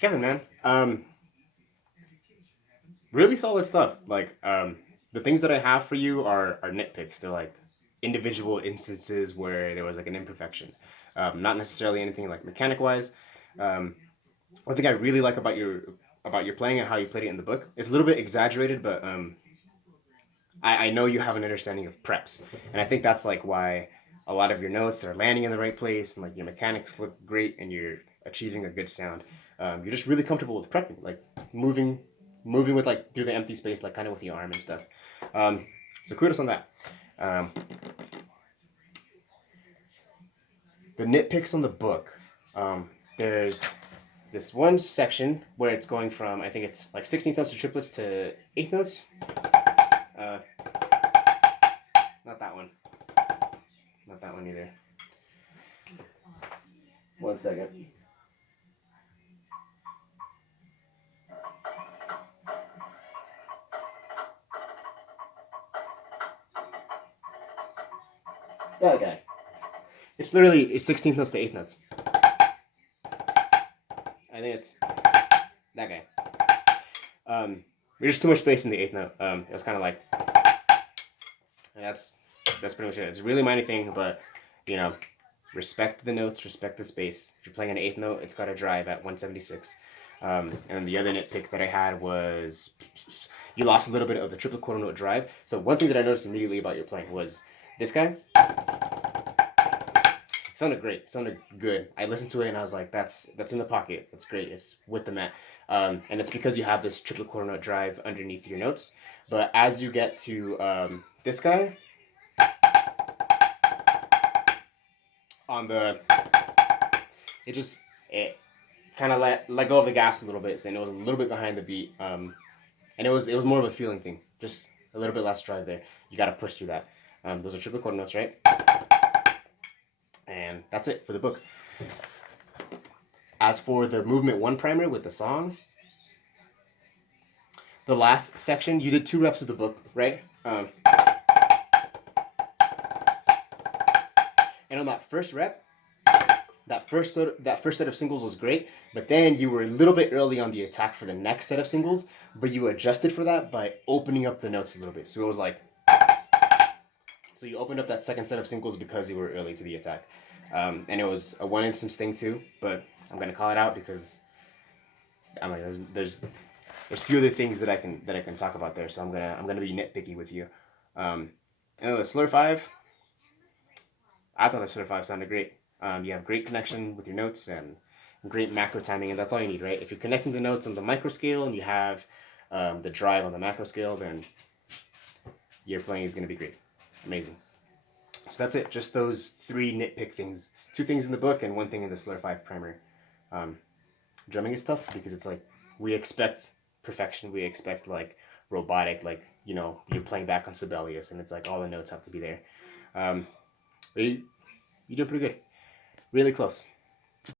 Kevin, man, really solid stuff. Like, the things that I have for you are nitpicks. They're like individual instances where there was like an imperfection, not necessarily anything like mechanic wise. Um, One thing I really like about your playing and how you played it in the book. It's a little bit exaggerated, but I know you have an understanding of preps, and I think that's like why a lot of your notes are landing in the right place, and like your mechanics look great, and you're achieving a good sound. You're just really comfortable with prepping, like moving, moving with like through the empty space, like kind of with your arm and stuff. Um, so kudos on that. Um, the nitpicks on the book. There's this one section where it's going from I think it's like 16th notes to triplets to eighth notes. Uh, Not that one. Not that one either. One second. That guy. It's literally it's 16th notes to eighth notes. I think it's that guy. There's just too much space in the eighth note. It was kind of like, and that's pretty much it. It's a really minor thing, but you know, respect the notes, respect the space. If you're playing an eighth note, it's got to drive at 176. And then the other nitpick that I had was you lost a little bit of the triplet quarter note drive. So one thing that I noticed immediately about your playing was this guy. It sounded great. It sounded good. I listened to it and I was like, that's in the pocket. That's great. It's with the mat. And it's because you have this triplet quarter note drive underneath your notes. But as you get to this guy on the, it just it kind of let go of the gas a little bit, and it was a little bit behind the beat. And it was more of a feeling thing. Just a little bit less drive there. You got to push through that. Those are triple quarter notes, right? And that's it for the book. As for the movement one primer with the song, the last section you did 2 reps of the book, right? And on that first rep, that first set of singles was great, but then you were a little bit early on the attack for the next set of singles, but you adjusted for that by opening up the notes a little bit. So it was like, so you opened up that second set of singles because you were early to the attack, and it was a one instance thing too. But I'm gonna call it out because I'm like, there's few other things that I can talk about there. So I'm gonna be nitpicky with you. Um, and the Slur Five, I thought the Slur Five sounded great. You have great connection with your notes and great macro timing, and that's all you need, right? If you're connecting the notes on the micro scale and you have the drive on the macro scale, then your playing is gonna be great, amazing. So that's it. Just those 3 nitpick things. 2 things in the book and 1 thing in the Slur Five primer. Um, Drumming is tough because it's like we expect perfection. We expect like robotic, like you're playing back on Sibelius, and it's like all the notes have to be there. But you did pretty good. Really close.